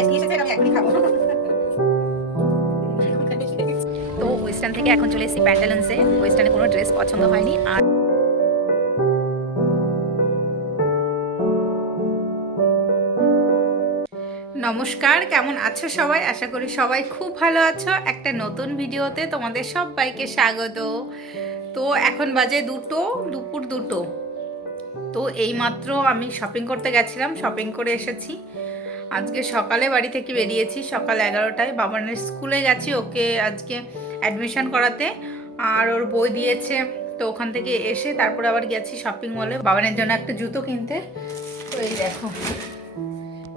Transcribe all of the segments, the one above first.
Rice নিয়ে এসেছে, আমি এখনই খাবো। তো ওয়েস্টার্ন থেকে এখন চলে এসেছি প্যান্টালুন্সে। ওয়েস্টার্নে কোনো ড্রেস পছন্দ হয়নি। আর নমস্কার, কেমন আছো সবাই? আশা করি সবাই খুব ভালো আছো। একটা নতুন ভিডিওতে তোমাদের সবাইকে স্বাগত। তো এখন বাজে দুপুর 2টো। তো এইমাত্র আমি শপিং করতে গেছিলাম, শপিং করে এসেছি। আজকে সকালে বাড়ি থেকে বেরিয়েছি, সকাল 11টায়। বাবানের স্কুলে গেছি ওকে আজকে অ্যাডমিশন করাতে, আর ওর বই দিয়েছে। তো ওখান থেকে এসে তারপরে আবার গেছি শপিং মলে বাবানের জন্য একটা জুতো কিনতে। তো এই দেখো,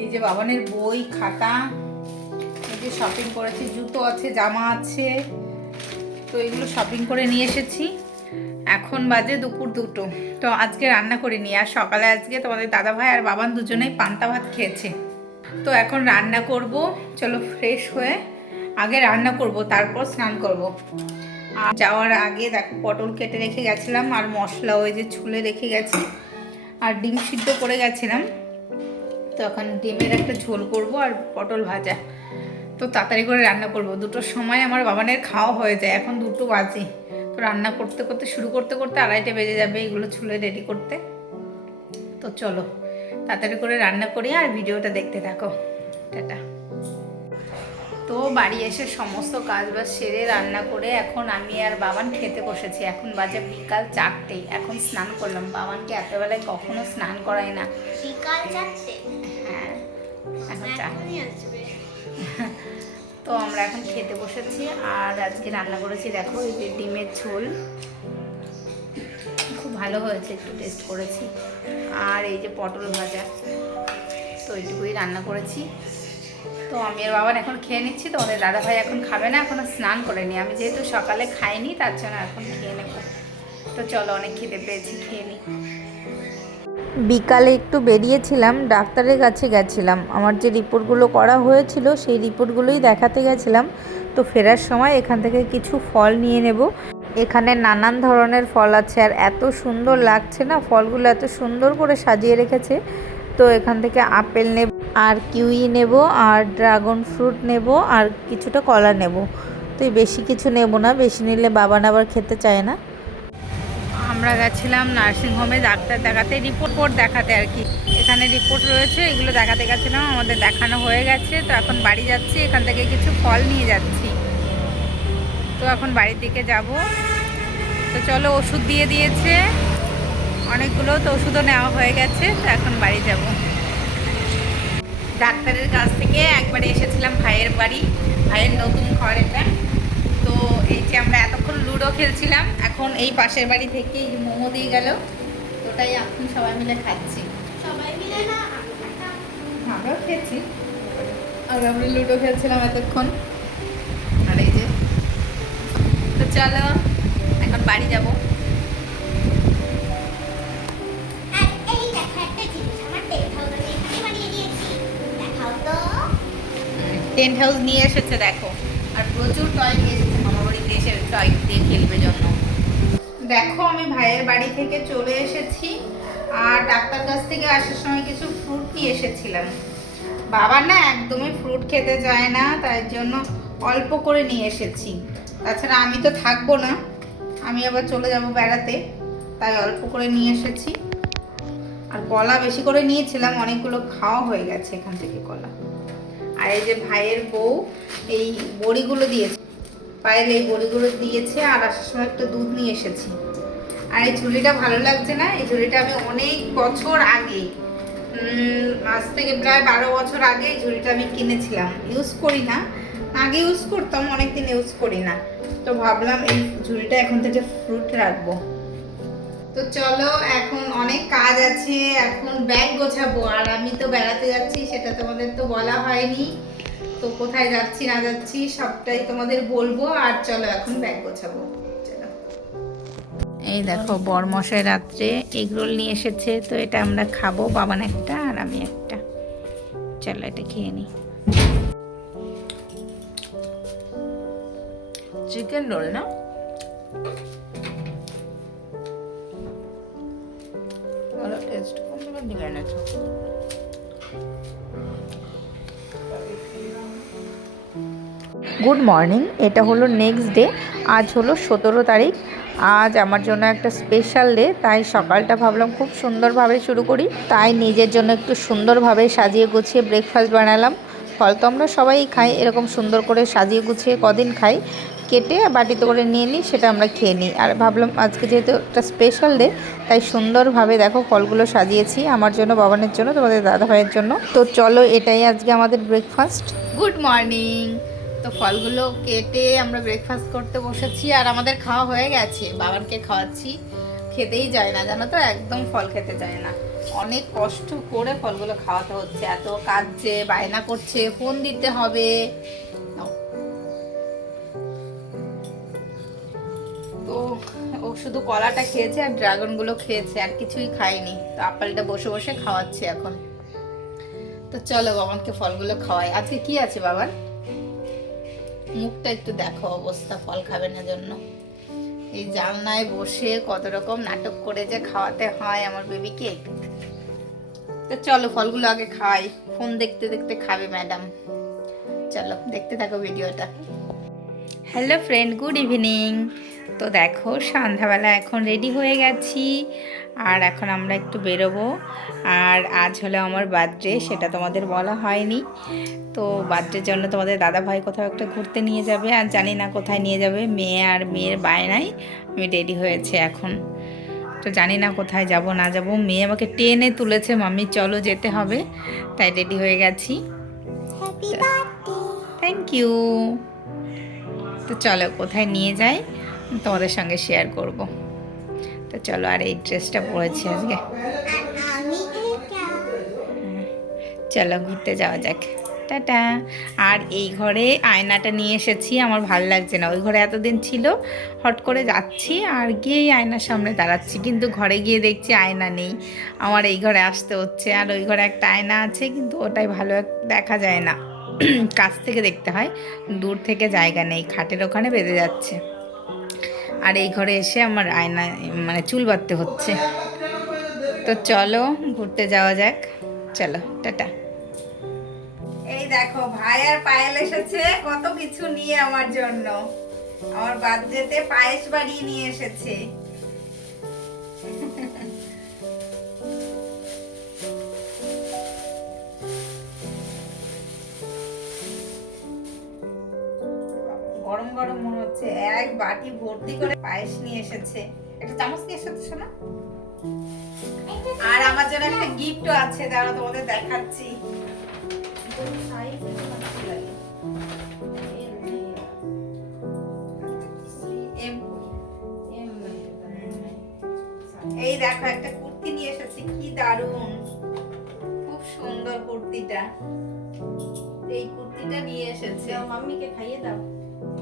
এই যে বাবানের বই, খাতা, এই যে শপিং করেছি, জুতো আছে, জামা আছে। তো এগুলো শপিং করে নিয়ে এসেছি। এখন বাজে দুপুর 2টো। তো আজকে রান্না করিনি। আর সকালে আজকে তোমাদের দাদাভাই আর বাবান দুজনেই পান্তা ভাত খেয়েছে। তো এখন রান্না করব। চলো ফ্রেশ হয়ে আগে রান্না করব, তারপর স্নান করব। আর যাওয়ার আগে দেখো পটল কেটে রেখে গেছিলাম, আর মশলা ওই যে ছুলে রেখে গেছি, আর ডিম সিদ্ধ করে গেছিলাম। তো এখন ডিমের একটা ঝোল করব আর পটল ভাজা। তো তাড়াতাড়ি করে রান্না করব, 2টোর সময় আমার বাবানের খাওয়া হয়ে যায়। এখন 2টো বাজে। তো রান্না করতে করতে শুরু করতে করতে 2:30 বেজে যাবে এগুলো ছুলে রেডি করতে। তো চলো তাড়াতাড়ি করে রান্না করি আর ভিডিওটা দেখতে থাকো। টাটা। তো বাড়ি এসে সমস্ত কাজ বাজ সেরে রান্না করে এখন আমি আর বাবান খেতে বসেছি। এখন বাজে বিকাল 4টে। এখন স্নান করলাম। বাবানকে এতবেলায় কখনো স্নান করাই না। বিকাল 4টে? হ্যাঁ, এখন 4। তো আমরা এখন খেতে বসেছি। আর আজকে রান্না করেছি দেখো, এই যে ডিমের ঝোল, খুব ভালো হয়েছে, একটু টেস্ট করেছি। আর এই যে পটল ভাজা। তো এইটুকুই রান্না করেছি। তো আমি আর বাবান এখন খেয়ে নিচ্ছি। তো ওদের দাদাভাই এখন খাবে না, এখনও স্নান করেনি। আমি যেহেতু সকালে খাইনি তার জন্য এখন খেয়ে নেব। তো চলো, অনেক খেতে পেয়েছি, খেয়ে নিই। বিকালে একটু বেরিয়েছিলাম, ডাক্তারের কাছে গেছিলাম। আমার যে রিপোর্টগুলো করা হয়েছিল সেই রিপোর্টগুলোই দেখাতে গেছিলাম। তো ফেরার সময় এখান থেকে কিছু ফল নিয়ে নেব। এখানে নানান ধরনের ফল আছে, আর এত সুন্দর লাগছে না, ফলগুলো এত সুন্দর করে সাজিয়ে রেখেছে। তো এখান থেকে আপেল নেব, আর কিউই নেব, আর ড্রাগন ফ্রুট নেব, আর কিছুটা কলা নেব। তো বেশি কিছু নেব না, বেশি নিলে বাবা আবার খেতে চায় না। আমরা গেছিলাম নার্সিংহোমে ডাক্তার দেখাতে, রিপোর্ট দেখাতে আর কি। এখানে রিপোর্ট রয়েছে, এগুলো দেখাতে গেছিলাম। আমাদের দেখানো হয়ে গেছে। তো এখন বাড়ি যাচ্ছি, এখান থেকে কিছু ফল নিয়ে যাচ্ছি। তো এখন বাড়ির দিকে যাব। তো চলো, ওষুধ দিয়ে দিয়েছে অনেকগুলো, তো ওষুধও নেওয়া হয়ে গেছে। তো এখন বাড়ি যাব। ডাক্তারের কাছ থেকে একবারে এসেছিলাম ভাইয়ের বাড়ি, ভাইয়ের নতুন ঘর এটা। তো এই যে আমরা এতক্ষণ লুডো খেলছিলাম, এখন এই পাশের বাড়ি থেকে এই মোমো দিয়ে গেল। তো তাই এখন সবাই মিলে খাচ্ছি। সবাই মিলে না? আমরাও খেয়েছি, আর আমরা লুডো খেলছিলাম এতক্ষণ। আর এই যে, তো চলো এখন বাড়ি যাব। আর এই দেখো একটা জিনিস, আমার টেন্ট হাউস আমি এখানে বানিয়ে দিয়েছি। দেখাও তো। টেন্ট হাউস নিয়ে এসেছে দেখো, আর প্রচুর টয় নিয়ে এসেছে মামা বাড়িতে এসে টয় দিয়ে খেলবে জন্য। দেখো আমি ভাইয়ের বাড়ি থেকে চলে এসেছি, আর ডাক্তার কাছ থেকে আসার সময় কিছু ফ্রুট নিয়ে এসেছিলাম। বাবা না একদমই ফ্রুট খেতে চায় না, তাই জন্য অল্প করে নিয়ে এসেছি। তাছাড়া আমি তো থাকবো না, আমি আবার চলে যাব বেড়াতে, তাই অল্প করে নিয়ে এসেছি। আর কলা বেশি করে নিয়েছিলাম, অনেকগুলো খাওয়া হয়ে গেছে এখান থেকে কলা। আর এই যে ভাইয়ের বউ এই বড়িগুলো দিয়েছে, পায়েল এই বড়িগুলো দিয়েছে। আর আসার সময় একটা দুধ নিয়ে এসেছি। আর এই ঝুড়িটা ভালো লাগছে না? এই ঝুড়িটা আমি অনেক বছর আগে, আজ থেকে প্রায় 12 বছর আগে এই ঝুড়িটা আমি কিনেছিলাম। ইউজ করি না, আগে ইউজ করতাম, অনেকদিন ইউজ করি না। তো ভাবলাম এই ঝুড়িটা এখন থেকে ফ্রুট রাখবো। তো চলো, এখন অনেক কাজ আছে, এখন ব্যাগ গোছাবো। আর আমি তো বেড়াতে যাচ্ছি, সেটা তোমাদের তো বলা হয়নি। তো কোথায় যাচ্ছি না যাচ্ছি সবটাই তোমাদের বলবো। আর চলো এখন ব্যাগ গোছাবো। চলো। এই দেখো বরমশাই রাত্রে এগরোল নিয়ে এসেছে। তো এটা আমরা খাবো, বাবান একটা আর আমি একটা। চলো এটা খেয়ে নিই। চিকেন রোল না, ভালো টেস্ট। কোন দিকে এনেছো? Good morning. এটা হলো নেক্সট ডে। আজ হলো 17 তারিখ। আজ আমার জন্য একটা স্পেশাল ডে, তাই সকালটা ভাবলাম খুব সুন্দরভাবে শুরু করি। তাই নিজের জন্য একটু সুন্দরভাবে সাজিয়ে গুছিয়ে ব্রেকফাস্ট বানালাম। ফল তো আমরা সবাই খাই, এরকম সুন্দর করে সাজিয়ে গুছিয়ে কদিন খাই, কেটে বাটিতে করে নিয়ে নিই, সেটা আমরা খেয়ে নিই। আর ভাবলাম আজকে যেহেতু একটা স্পেশাল ডে, তাই সুন্দরভাবে দেখো ফলগুলো সাজিয়েছি আমার জন্য, বাবানের জন্য, তোমাদের দাদাভাইয়ের জন্য। তো চলো, এটাই আজকে আমাদের ব্রেকফাস্ট। Good morning. তো ফলগুলো কেটে আমরা ব্রেকফাস্ট করতে বসেছি, আর আমাদের খাওয়া হয়ে গেছে। বাবানকে খাওয়াচ্ছি, খেতেই যায় না জানো তো, একদম ফল খেতে চায় না। অনেক কষ্ট করে ফলগুলো খাওয়াতে হচ্ছে, এত কাঁদছে, বায়না করছে, ফোন দিতে হবে। তো ও শুধু কলাটা খেয়েছে আর ড্রাগনগুলো খেয়েছে, আর কিছুই খায়নি। তো আপেলটা বসে বসে খাওয়াচ্ছে এখন। তো চলো বাবানকে ফলগুলো খাওয়াই। আজকে কি আছে বাবার? মুখটা একটু দেখো অবস্থা, ফল খাবে না জন্য। এই জানলায় বসে কত রকম নাটক করে যে খাওয়াতে হয় আমার বেবিকে। তো চলো ফলগুলো আগে খাই, ফোন দেখতে দেখতে খাবে ম্যাডাম। চলো দেখতে থাকো ভিডিওটা। Hello friend, good evening. তো দেখো সন্ধ্যাবেলা এখন রেডি হয়ে গেছি, আর এখন আমরা একটু বেরোবো। আর আজ হলো আমার বার্থডে, সেটা তোমাদের বলা হয়নি। তো বার্থডের জন্য তোমাদের দাদাভাই কোথাও একটা ঘুরতে নিয়ে যাবে, আর জানি না কোথায় নিয়ে যাবে। মেয়ে আর মেয়ের বায়নায় আমি রেডি হয়েছে এখন। তো জানি না কোথায় যাব না যাব। মেয়ে আমাকে টেনে তুলেছে, মাম্মি চলো যেতে হবে, তাই রেডি হয়ে গেছি। Happy birthday. Thank you. তো চলো কোথায় নিয়ে যাই তোমাদের সঙ্গে শেয়ার করব। তো চলো, আর এই ড্রেসটা পরেছি আজকে। আমি এটা চলো ঘুরতে যাওয়া যাক, টাটা। আর এই ঘরে আয়নাটা নিয়ে এসেছি, আমার ভাল লাগছে না। ওই ঘরে এতদিন ছিল, হট করে যাচ্ছি আর গিয়েই আয়নার সামনে দাঁড়াচ্ছি, কিন্তু ঘরে গিয়ে দেখছি আয়না নেই। আমার এই ঘরে আসতে হচ্ছে। আর ওই ঘরে একটা আয়না আছে, কিন্তু ওটাই ভালো দেখা যায় না, কাছ থেকে দেখতে হয়, দূর থেকে জায়গা নেই, খাটের ওখানে বেঁধে যাচ্ছে। আর এই ঘরে এসে আমার আয়না মানে চুল বাঁধতে হচ্ছে। তো চলো ঘুরতে যাওয়া যাক, চলো টাটা। এই দেখো ভাই আর পায়েল এসেছে কত কিছু নিয়ে আমার জন্য। আমার বার্থডেতে পায়েস বাড়িয়ে নিয়ে এসেছে। গরম গরম মনে হচ্ছে, এক বাটি ভর্তি করে পায়েস নিয়ে এসেছে। একটা চামচ নিয়ে এসেছে শোনা। আর আমার জন্য একটা গিফটও আছে, দাঁড়াও তোমাদের দেখাচ্ছি। এই দেখো একটা কুর্তি নিয়ে এসেছি, কি দারুন, খুব সুন্দর কুর্তিটা। এই কুর্তিটা নিয়ে এসেছে, মাম্মিকে খাইয়ে দাও।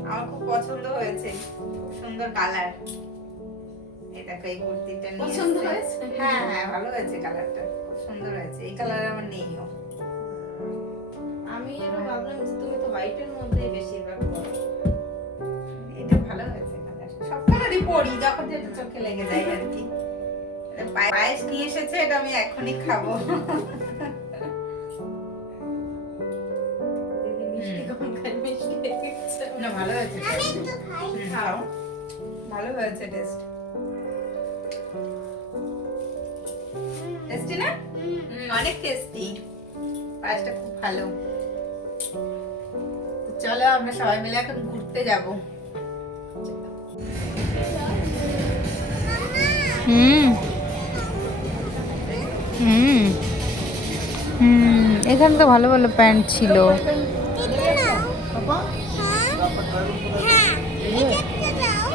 আমার খুব পছন্দ হয়েছে, খুব সুন্দর কালার। এই দেখো এই কুর্তিটা নিয়ে পছন্দ হয়েছে। হ্যাঁ হ্যাঁ ভালো হয়েছে, কালারটা খুব সুন্দর হয়েছে। এই কালার আমার নেইও। আমি আরো ভাবলাম যে তুমি তো হোয়াইটের মধ্যেই বেশিরভাগ পরো। এটা ভালো হয়েছে কালার, সব কালারই পরি যখন যেটা চোখে লেগে যায় আর কি। পায়েস নিয়ে এসেছে, এটা আমি এখনই খাবো। দিদি মিষ্টি কম খায়, মিষ্টি খেতে ইচ্ছে করে। না ভালো হয়েছে, আমি একটু খাই। খাও, ভালো হয়েছে টেস্ট। টেস্টি না? অনেক টেস্টি, পায়েসটা খুব ভালো। তো চলো আমরা সবাই মিলে এখন ঘুরতে যাব। এখানে তো ভালো ভালো প্যান্ট ছিল। এটা নাও। হ্যাঁ, এটা একটা দাও।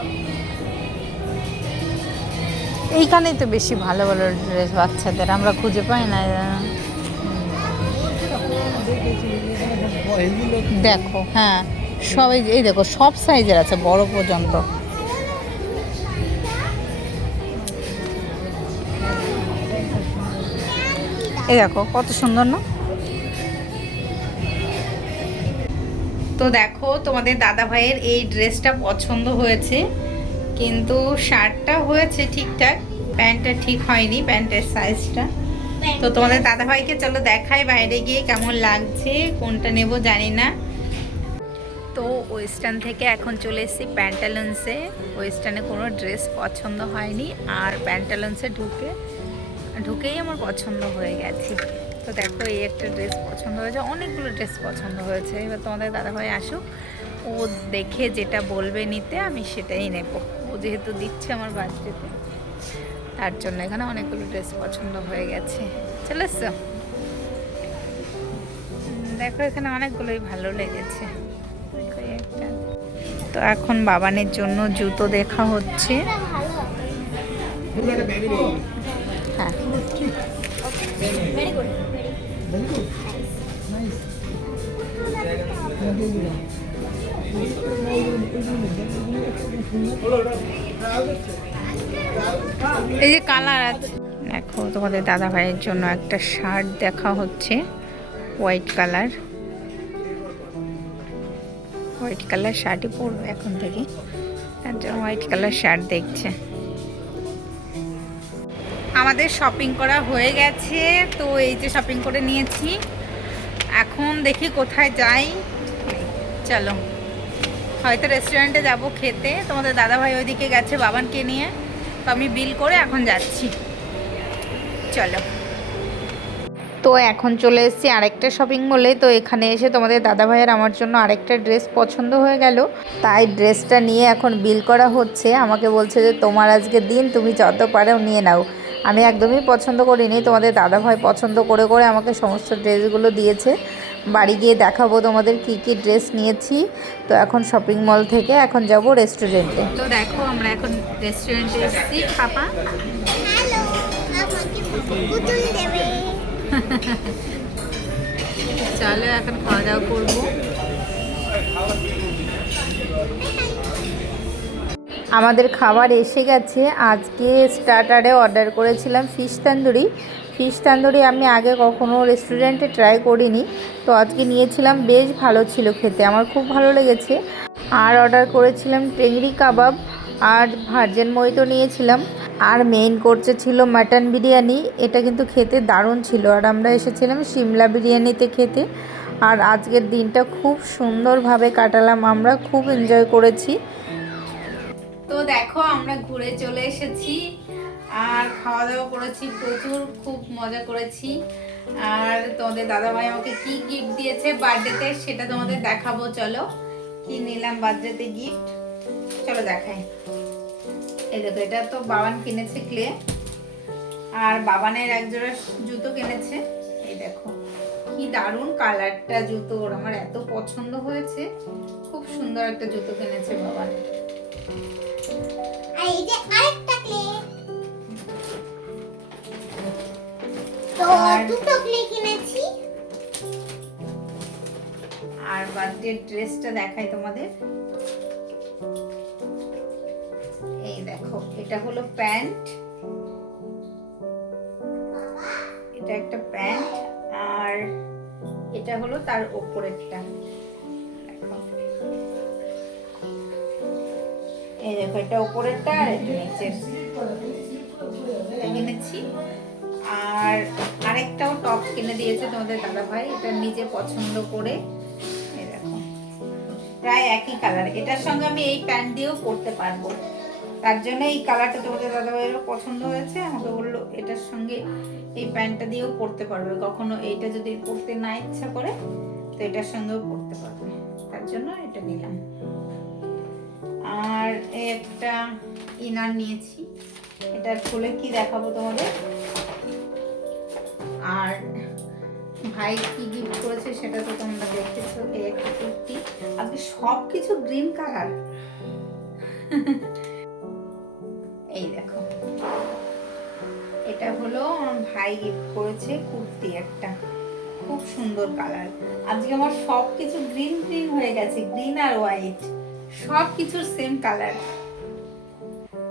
এইখানেই তো বেশি ভালো ভালো ড্রেস বাচ্চাদের, আমরা খুঁজে পাই না। দেখো হ্যাঁ, সবাই এই দেখো সব সাইজের আছে, বড় পর্যন্ত। এই দেখো কত সুন্দর না? তো দেখো তোমাদের দাদা ভাইয়ের এই ড্রেসটা পছন্দ হয়েছে, কিন্তু শার্টটা হয়েছে ঠিকঠাক, প্যান্টটা ঠিক হয়নি, প্যান্টের সাইজটা। তো তোমাদের দাদা ভাইকে চলো দেখাই বাইরে গিয়ে কেমন লাগছে, কোনটা নেব জানি না। তো ওয়েস্টার্ন থেকে এখন চলে এসেছি প্যান্টালুন্সে। ওয়েস্টার্নে কোনো ড্রেস পছন্দ হয়নি, আর প্যান্টালুন্সে ঢুকেই আমার পছন্দ হয়ে গেছে। তো দেখো এই একটা ড্রেস পছন্দ হয়েছে, অনেকগুলো ড্রেস পছন্দ হয়েছে। এবার তোমাদের দাদাভাই আসুক, ও দেখে যেটা বলবে নিতে আমি সেটাই নেব। ও যেহেতু দিচ্ছে আমার বার্থডেতে, তার জন্য এখানে অনেকগুলো ড্রেস পছন্দ হয়ে গেছে। চলে এসছো? দেখো এখানে অনেকগুলোই ভালো লেগেছে। দেখো এই একটা। তো এখন বাবানের জন্য জুতো দেখা হচ্ছে। এটা ভালো হবে। হ্যাঁ, ভেরি গুড, ভেরি গুড। এই যে কালার আছে। দেখো তোমাদের দাদা ভাইয়ের জন্য একটা শার্ট দেখা হচ্ছে, হোয়াইট কালার। হোয়াইট কালার শার্টই পরবে এখন থেকে, তার জন্য হোয়াইট কালার শার্ট দেখছে। আমাদের শপিং করা হয়ে গেছে। তো এই যে শপিং করে নিয়েছি, এখন দেখি কোথায় যাই। চলো, হয়তো রেস্টুরেন্টে যাব খেতে। তোমাদের দাদাভাই ওইদিকে গেছে বাবানকে নিয়ে, তো আমি বিল করে এখন যাচ্ছি। চলো। তো এখন চলে এসেছি আরেকটা শপিং মলে। তো এখানে এসে তোমাদের দাদাভাইয়ের আমার জন্য আরেকটা ড্রেস পছন্দ হয়ে গেল, তাই ড্রেসটা নিয়ে এখন বিল করা হচ্ছে। আমাকে বলছে যে তোমার আজকে দিন, তুমি যত পারো নিয়ে নাও। আমি একদমই পছন্দ করিনি, তোমাদের দাদাভাই পছন্দ করে করে আমাকে সমস্ত ড্রেসগুলো দিয়েছে। বাড়ি গিয়ে দেখাবো তোমাদের কি কি ড্রেস নিয়েছি। তো এখন শপিং মল থেকে এখন যাব রেস্টুরেন্টে। তো দেখো আমরা এখন রেস্টুরেন্টে এসেছি। পাপা হ্যালো, আমাকে পুতুল দেবে। চলো এখন খাওয়া দাওয়া করবো। আমাদের খাবার এসে গেছে। আজকে স্টার্টারে অর্ডার করেছিলাম ফিশ তান্দুরি। ফিশ তান্দুরি আমি আগে কখনো রেস্টুরেন্টে ট্রাই করিনি, তো আজকে নিয়েছিলাম, বেশ ভালো ছিল খেতে, আমার খুব ভালো লেগেছে। আর অর্ডার করেছিলাম টেংরি কাবাব আর ভার্জিন মোহিতো নিয়েছিলাম। আর মেইন কোর্সে ছিল মাটন বিরিয়ানি, এটা কিন্তু খেতে দারুণ ছিল। আর আমরা এসেছিলাম সিমলা বিরিয়ানিতে খেতে। আর আজকের দিনটা খুব সুন্দরভাবে কাটালাম, আমরা খুব এনজয় করেছি। তো দেখো আমরা ঘুরে চলে এসেছি আর খাওয়া দাওয়া করেছি প্রচুর, খুব মজা করেছি। আর তোমাদের দাদাভাই আমাকে কি গিফট দিয়েছে বার্থডেতে সেটা তোমাদের দেখাবো। চলো কি নিলাম বার্থডেতে গিফট, চলো দেখাই। এই দেখো, এটা তো বাবান কিনেছে ক্লে, আর বাবানের একজোড়া জুতো কিনেছে। এই দেখো কি দারুণ কালারটা জুতোর, আমার এত পছন্দ হয়েছে। খুব সুন্দর একটা জুতো কিনেছে বাবান। আর এই যে আরেকটা ক্লে। তো দুটো ক্লে কিনেছি। আর বার্থডে ড্রেসটা দেখাই তোমাদের। এই দেখো, এটা হলো প্যান্ট, এটা একটা প্যান্ট, আর এটা হলো তার উপরেরটা। দেখো, এই দেখো এটা উপরেরটা আর এটা নিচের কিনেছি। আর আরেকটাও টপ কিনে দিয়েছে তোমাদের দাদাভাই, এটা নিজে পছন্দ করে। এই দেখো প্রায় একই কালার, এটার সঙ্গে আমি এই প্যান্ট দিয়েও পরতে পারবো, তার জন্য এই কালারটা তোমাদের দাদাভাইয়েরও পছন্দ হয়েছে। আমাকে বললো এটার সঙ্গে এই প্যান্টটা দিয়েও পরতে পারবে, কখনো এইটা যদি পরতে না ইচ্ছা করে তো এটার সঙ্গেও পরতে পারবে, তার জন্য এটা নিলাম। আর এই একটা ইনার নিয়েছি, এটা খুলে কি দেখাবো তোমাদের। আর ভাই কি গিফট করেছে সেটা তো তোমরা দেখেছো। এই একটা কুর্তি, আজকে সব কিছু গ্রিন কালার। এই দেখো, এটা হলো আমার ভাই গিফট করেছে কুর্তি একটা, খুব সুন্দর কালার। আজকে আমার সব কিছু গ্রিন গ্রিন হয়ে গেছে, গ্রিন আর হোয়াইট সব কিছুর সেম কালার।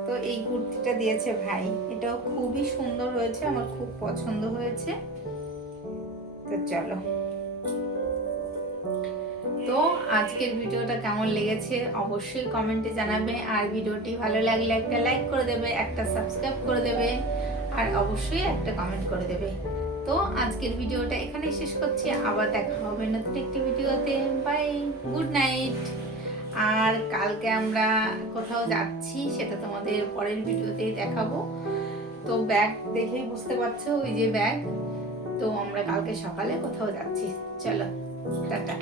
তো এই কুর্তিটা দিয়েছে ভাই, এটাও খুবই সুন্দর হয়েছে, আমার খুব পছন্দ হয়েছে। তো চলো, তো আজকের ভিডিওটা কেমন লেগেছে অবশ্যই কমেন্টে জানাবে। আর ভিডিওটি ভালো লাগলে একটা লাইক করে দেবে, একটা সাবস্ক্রাইব করে দেবে, আর অবশ্যই একটা কমেন্ট করে দেবে। তো আজকের ভিডিওটা এখানেই শেষ করছি, আবার দেখা হবে নতুন একটি ভিডিওতে। By, good night. আর কালকে আমরা কোথাও যাচ্ছি, সেটা তোমাদের পরের ভিডিওতেই দেখাবো। তো ব্যাগ দেখেই বুঝতে পারছো, ওই যে ব্যাগ। তো আমরা কালকে সকালে কোথাও যাচ্ছি। চলো, টাটা।